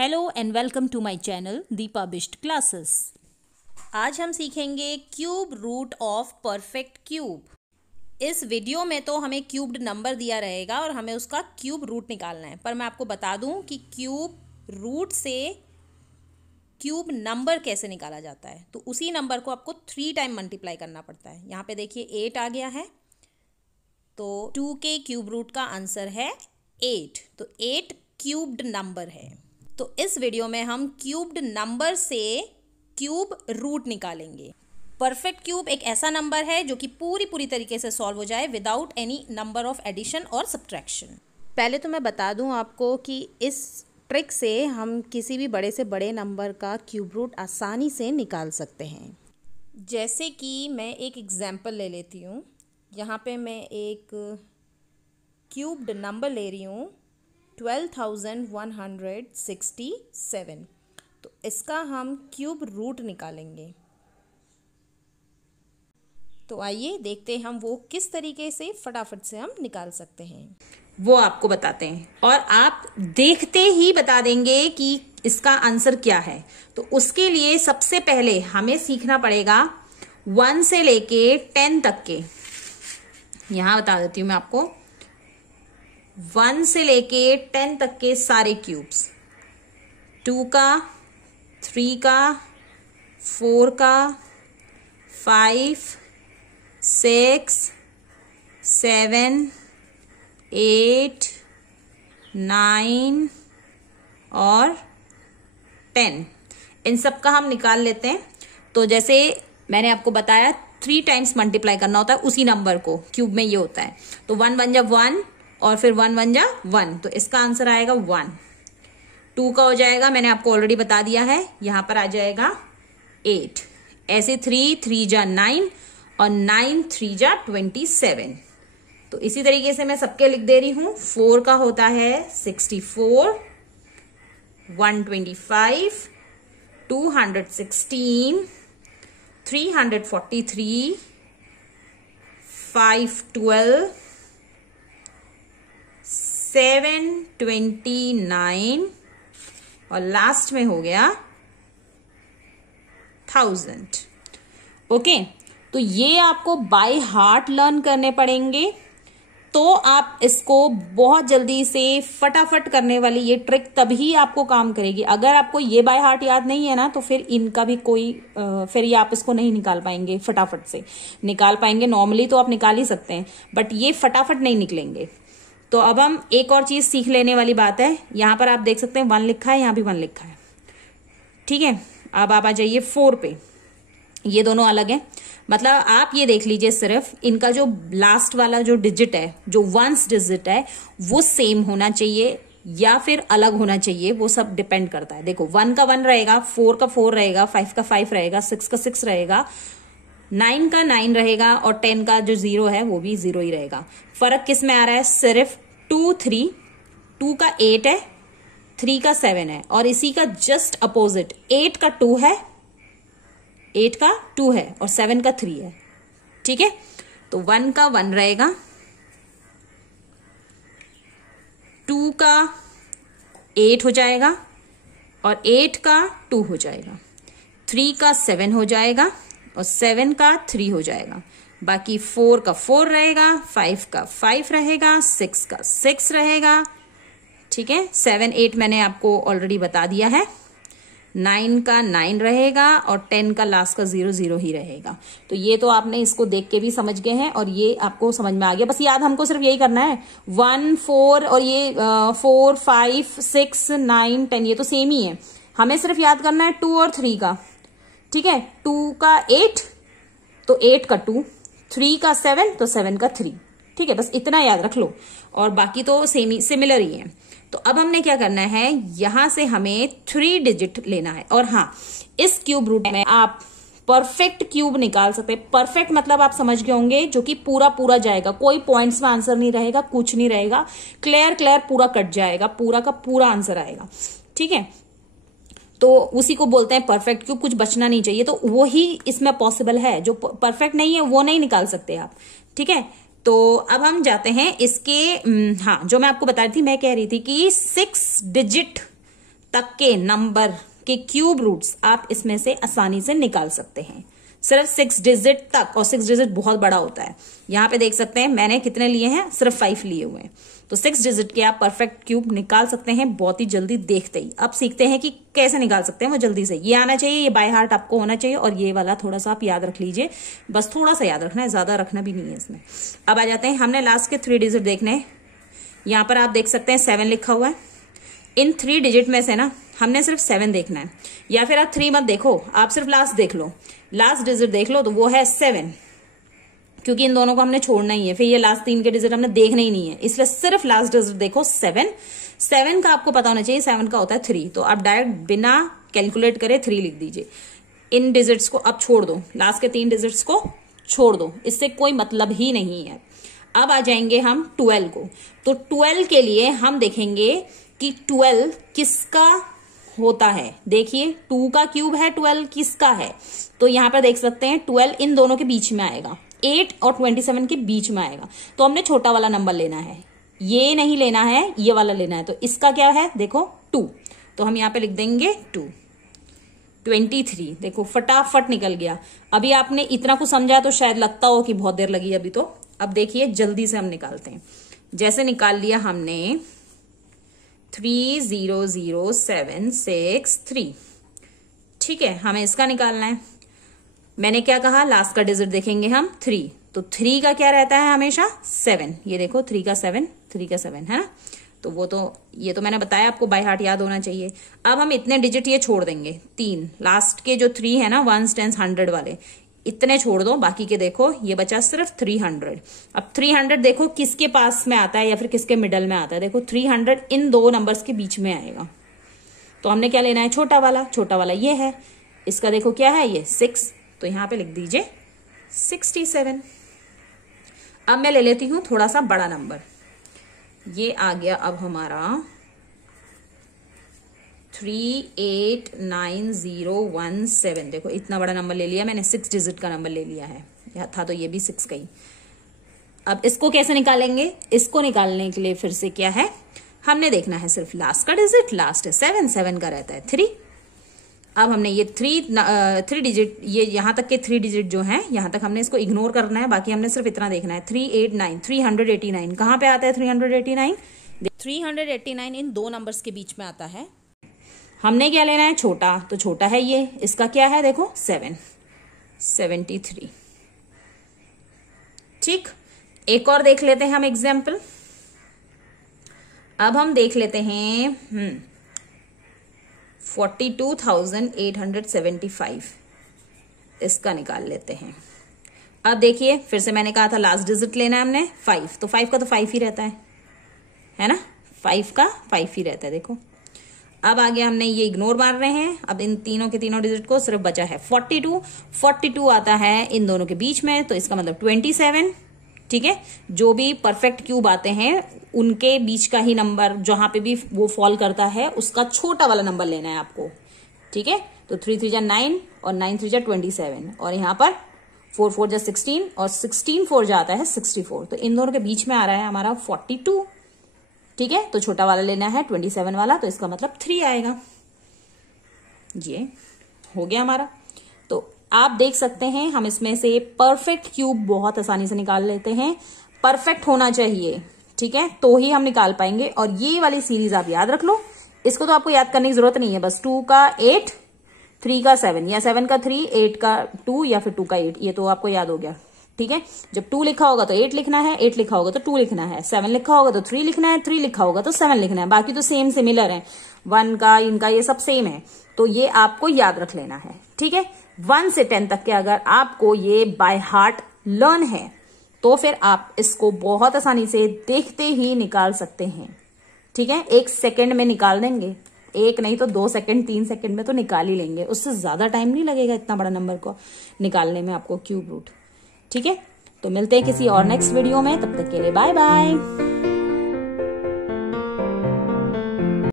Hello and welcome to my channel Deepa Bisht classes. आज हम सीखेंगे cube root of perfect cube. इस वीडियो में तो हमें क्यूब्ड नंबर दिया रहेगा और हमें उसका क्यूब रूट निकालना है, पर मैं आपको बता दूं कि क्यूब रूट से क्यूब नंबर कैसे निकाला जाता है। तो उसी नंबर को आपको 3 टाइम मल्टीप्लाई करना पड़ता है। यहाँ पे देखिए 8 आ गया है, तो 2 के क्यूब रूट का आंसर है 8। तो 8 क्यूब्ड नंबर है। तो इस वीडियो में हम क्यूब्ड नंबर से क्यूब रूट निकालेंगे। परफेक्ट क्यूब एक ऐसा नंबर है जो कि पूरी तरीके से सॉल्व हो जाए without any number of addition और सब्ट्रैक्शन। पहले तो मैं बता दूं आपको कि इस ट्रिक से हम किसी भी बड़े से बड़े नंबर का क्यूब रूट आसानी से निकाल सकते हैं। जैसे कि मैं एक एग्जाम्पल ले लेती हूँ। यहाँ पे मैं एक क्यूब्ड नंबर ले रही हूँ 12,167। तो इसका हम क्यूब रूट निकालेंगे। तो आइए देखते हैं हम वो किस तरीके से फटाफट से हम निकाल सकते हैं, वो आपको बताते हैं और आप देखते ही बता देंगे कि इसका आंसर क्या है। तो उसके लिए सबसे पहले हमें सीखना पड़ेगा 1 से लेके 10 तक के। यहां बता देती हूं मैं आपको 1 से लेके 10 तक के सारे क्यूब्स, 2 का, 3 का, 4 का, 5, 6, 7, 8, 9 और 10, इन सब का हम निकाल लेते हैं। तो जैसे मैंने आपको बताया 3 टाइम्स मल्टीप्लाई करना होता है उसी नंबर को, क्यूब में ये होता है। तो 1 1 जा 1 और फिर 1 1 जा 1, तो इसका आंसर आएगा 1। 2 का हो जाएगा, मैंने आपको ऑलरेडी बता दिया है, यहां पर आ जाएगा 8। ऐसे 3 3 जा 9 और 9 3 जा 27। तो इसी तरीके से मैं सबके लिख दे रही हूं। 4 का होता है 64, 125, 216, 343, 512, 729 और लास्ट में हो गया 1000। ओके, तो ये आपको बाय हार्ट लर्न करने पड़ेंगे, तो आप इसको बहुत जल्दी से फटाफट करने वाली ये ट्रिक तभी आपको काम करेगी। अगर आपको ये बाय हार्ट याद नहीं है ना, तो फिर इनका भी कोई फिर ये आप इसको नहीं निकाल पाएंगे, फटाफट से निकाल पाएंगे। नॉर्मली तो आप निकाल ही सकते हैं, बट ये फटाफट नहीं निकलेंगे। तो अब हम एक और चीज सीख लेने वाली बात है। यहां पर आप देख सकते हैं 1 लिखा है, यहां भी 1 लिखा है, ठीक है। अब आप आ जाइए 4 पे, ये दोनों अलग है। मतलब आप ये देख लीजिए, सिर्फ इनका जो लास्ट वाला जो डिजिट है, जो 1 डिजिट है, वो सेम होना चाहिए या फिर अलग होना चाहिए, वो सब डिपेंड करता है। देखो 1 का 1 रहेगा, 4 का 4 रहेगा, 5 का 5 रहेगा, 6 का 6 रहेगा, 9 का 9 रहेगा और 10 का जो 0 है वो भी 0 ही रहेगा। फर्क किस में आ रहा है? सिर्फ 2 3, 2 का 8 है, 3 का 7 है, और इसी का जस्ट अपोजिट 8 का 2 है, 8 का 2 है और 7 का 3 है, ठीक है। तो 1 का 1 रहेगा, 2 का 8 हो जाएगा और 8 का 2 हो जाएगा, 3 का 7 हो जाएगा और 7 का 3 हो जाएगा। बाकी 4 का 4 रहेगा, 5 का 5 रहेगा, 6 का 6 रहेगा, ठीक है। 7 8 मैंने आपको ऑलरेडी बता दिया है। 9 का 9 रहेगा और 10 का लास्ट का 0 0 ही रहेगा। तो ये तो आपने इसको देख के भी समझ गए हैं और ये आपको समझ में आ गया। बस याद हमको सिर्फ यही करना है, 1 4 और ये 4 5 6 9 10 ये तो सेम ही है। हमें सिर्फ याद करना है 2 और 3 का, ठीक है। 2 का 8 तो 8 का 2, 3 का 7 तो 7 का 3, ठीक है। बस इतना याद रख लो और बाकी तो सेम ही सिमिलर ही है। तो अब हमने क्या करना है, यहां से हमें 3 डिजिट लेना है। और हाँ, इस क्यूब रूट में आप परफेक्ट क्यूब निकाल सकते हैं। परफेक्ट मतलब आप समझ गए होंगे, जो कि पूरा जाएगा, कोई पॉइंट्स में आंसर नहीं रहेगा, कुछ नहीं रहेगा, क्लियर पूरा कट जाएगा, पूरा का पूरा आंसर आएगा, ठीक है। तो उसी को बोलते हैं परफेक्ट क्यूब, कुछ बचना नहीं चाहिए। तो वो ही इसमें पॉसिबल है, जो परफेक्ट नहीं है वो नहीं निकाल सकते आप, ठीक है। तो अब हम जाते हैं इसके, हाँ, जो मैं आपको बता रही थी, मैं कह रही थी कि 6 डिजिट तक के नंबर के क्यूब रूट्स आप इसमें से आसानी से निकाल सकते हैं, सिर्फ 6 डिजिट तक। और 6 डिजिट बहुत बड़ा होता है। यहाँ पे देख सकते हैं मैंने कितने लिए हैं, सिर्फ 5 लिए हुए हैं। तो 6 डिजिट के आप परफेक्ट क्यूब निकाल सकते हैं बहुत ही जल्दी देखते ही। अब सीखते हैं कि कैसे निकाल सकते हैं वो जल्दी से। ये आना चाहिए, ये बाय हार्ट आपको होना चाहिए, और ये वाला थोड़ा सा आप याद रख लीजिए, बस थोड़ा सा याद रखना है, ज्यादा रखना भी नहीं है इसमें। अब आ जाते हैं, हमने लास्ट के 3 डिजिट देखने हैं। यहाँ पर आप देख सकते हैं 7 लिखा हुआ है। इन 3 डिजिट में से ना हमने सिर्फ 7 देखना है, या फिर आप 3 मत देखो, आप सिर्फ लास्ट देख लो, लास्ट डिजिट देख लो, तो वो है 7, क्योंकि इन दोनों को हमने छोड़ना ही है। फिर ये लास्ट 3 के डिजिट हमने देखना ही नहीं है, इसलिए सिर्फ लास्ट डिजिट देखो 7। 7 का आपको पता होना चाहिए, 7 का होता है 3, तो आप डायरेक्ट बिना कैलकुलेट करे 3 लिख दीजिए। इन डिजिट्स को अब छोड़ दो, लास्ट के 3 डिजिट्स को छोड़ दो, इससे कोई मतलब ही नहीं है। अब आ जाएंगे हम 12 को। तो 12 के लिए हम देखेंगे कि 12 किसका होता है। देखिए 2 का क्यूब है, 12 किसका है, तो यहां पर देख सकते हैं 12 इन दोनों के बीच में आएगा, 8 और 27 के बीच में आएगा। तो हमने छोटा वाला नंबर लेना है, ये नहीं लेना है, ये वाला लेना है। तो इसका क्या है, देखो 2, तो हम यहाँ पे लिख देंगे 2। 23, देखो फटाफट निकल गया। अभी आपने इतना कुछ समझा तो शायद लगता हो कि बहुत देर लगी अभी, तो अब देखिए जल्दी से हम निकालते हैं। जैसे निकाल लिया हमने 300763, ठीक है, हमें इसका निकालना है। मैंने क्या कहा, लास्ट का डिजिट देखेंगे हम 3, तो 3 का क्या रहता है हमेशा 7। ये देखो 3 का 7, 3 का 7 है ना, तो वो तो ये तो मैंने बताया आपको बाय हार्ट याद होना चाहिए। अब हम इतने डिजिट ये छोड़ देंगे, 3 लास्ट के जो 3 है ना, 1s 10s 100 वाले, इतने छोड़ दो, बाकी के देखो ये बचा सिर्फ 300। अब 300 देखो किसके पास में आता है या फिर किसके मिडल में आता है, देखो 300 इन 2 नंबर्स के बीच में आएगा। तो हमने क्या लेना है, छोटा वाला, छोटा वाला ये है, इसका देखो क्या है ये 6, तो यहां पे लिख दीजिए 67। अब मैं ले लेती हूं थोड़ा सा बड़ा नंबर, ये आ गया अब हमारा 389017। देखो इतना बड़ा नंबर ले लिया मैंने, 6 डिजिट का नंबर ले लिया है, यह था तो ये भी 6 का ही। अब इसको कैसे निकालेंगे, इसको निकालने के लिए फिर से क्या है, हमने देखना है सिर्फ लास्ट का डिजिट, लास्ट है 7, 7 का रहता है 3। अब हमने ये 3 डिजिट, ये यहां तक के 3 डिजिट जो हैं, यहां तक हमने इसको इग्नोर करना है, बाकी हमने सिर्फ इतना देखना है 389 कहां पे आता है 389? 389 इन 2 नंबर्स के बीच में आता है। हमने क्या लेना है, छोटा, तो छोटा है ये, इसका क्या है देखो 7, 73। ठीक, एक और देख लेते हैं हम एग्जाम्पल। अब हम देख लेते हैं 42,875, इसका निकाल लेते हैं। अब देखिए फिर से मैंने कहा था लास्ट डिजिट लेना है हमने 5, तो 5 का तो 5 ही रहता है ना, 5 का 5 ही रहता है। देखो अब आगे हमने ये इग्नोर मार रहे हैं। अब इन तीनों के तीनों डिजिट को सिर्फ बचा है 42 आता है इन दोनों के बीच में, तो इसका मतलब 27। ठीक है, जो भी परफेक्ट क्यूब आते हैं उनके बीच का ही नंबर जहां पे भी वो फॉल करता है उसका छोटा वाला नंबर लेना है आपको। ठीक है, तो 3 3 जा 9 और 9 3 जा 27, और यहाँ पर 4 4 जा 16 और 16 4 जाता है 64, तो इन दोनों के बीच में आ रहा है हमारा 42। ठीक है, तो छोटा वाला लेना है 27 वाला, तो इसका मतलब 3 आएगा। ये हो गया हमारा। तो आप देख सकते हैं हम इसमें से परफेक्ट क्यूब बहुत आसानी से निकाल लेते हैं। परफेक्ट होना चाहिए, ठीक है, तो ही हम निकाल पाएंगे। और ये वाली सीरीज आप याद रख लो, इसको तो आपको याद करने की जरूरत नहीं है, बस 2 का 8, 3 का 7 या 7 का 3, 8 का 2 या फिर 2 का 8, ये तो आपको याद हो गया। ठीक है, जब 2 लिखा होगा तो 8 लिखना है, 8 लिखा होगा तो 2 लिखना है, 7 लिखा होगा तो 3 लिखना है, 3 लिखा होगा तो 7 लिखना है, बाकी तो सेम सिमिलर है, 1 का इनका ये सब सेम है, तो ये आपको याद रख लेना है। ठीक है, 1 से 10 तक के अगर आपको ये बाय हार्ट लर्न है तो फिर आप इसको बहुत आसानी से देखते ही निकाल सकते हैं। ठीक है, 1 सेकेंड में निकाल देंगे, 1 नहीं तो 2 सेकेंड 3 सेकेंड में तो निकाल ही लेंगे, उससे ज्यादा टाइम नहीं लगेगा इतना बड़ा नंबर को निकालने में आपको क्यूब रूट। ठीक है, तो मिलते हैं किसी और नेक्स्ट वीडियो में, तब तक के लिए बाय बाय।